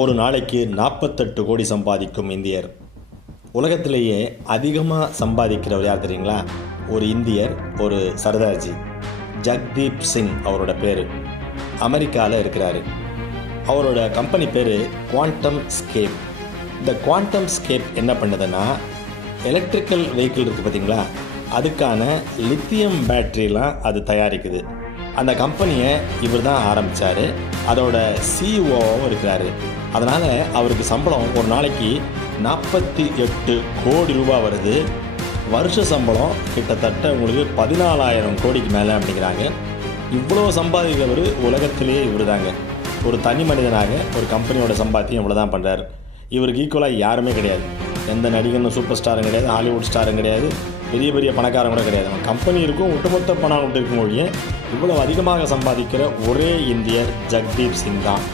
ஒரு நாளைக்கு 48 கோடி சம்பாதிக்கும் இந்தியர். உலகத்திலேயே அதிகமாக சம்பாதிக்கிறவர் யார் தெரியுங்களா? ஒரு இந்தியர், ஒரு சர்தார்ஜி. ஜக்தீப் சிங் அவரோட பேர். அமெரிக்காவில் இருக்கிறாரு. அவரோட கம்பெனி பேர் குவாண்டம் ஸ்கேப். இந்த குவாண்டம் ஸ்கேப் என்ன பண்ணுதுன்னா, எலக்ட்ரிக்கல் வெஹிக்கிள் இருக்குது பார்த்தீங்களா, அதுக்கான லித்தியம் பேட்டரிலாம் அது தயாரிக்குது. அந்த கம்பெனியை இவர் தான் ஆரம்பித்தார். அதோட சிஇஓவும் இருக்கிறாரு. அதனால் அவருக்கு சம்பளம் ஒரு நாளைக்கு 48 கோடி ரூபா வருது. வருஷ சம்பளம் கிட்டத்தட்ட உங்களுக்கு 14,000 கோடிக்கு மேலே அப்படிங்கிறாங்க. இவ்வளோ சம்பாதிக்கிறவர் உலகத்திலேயே இவர் தாங்க. ஒரு தனி மனிதனாக ஒரு கம்பெனியோட சம்பாத்தியம் இவ்வளோ தான் பண்ணுறாரு. இவருக்கு ஈக்குவலாக யாருமே கிடையாது. எந்த நடிகனும் சூப்பர் ஸ்டாரும் கிடையாது, ஹாலிவுட் ஸ்டாரும் கிடையாது, பெரிய பெரிய பணக்காரங்க கூட கிடையாது. அவன் கம்பெனி இருக்கும், ஒட்டுமொத்த பணம் விட்டு இருக்கும் மொழியே இவ்வளோ அதிகமாக சம்பாதிக்கிற ஒரே இந்தியர் ஜக்தீப் சிங் தான்.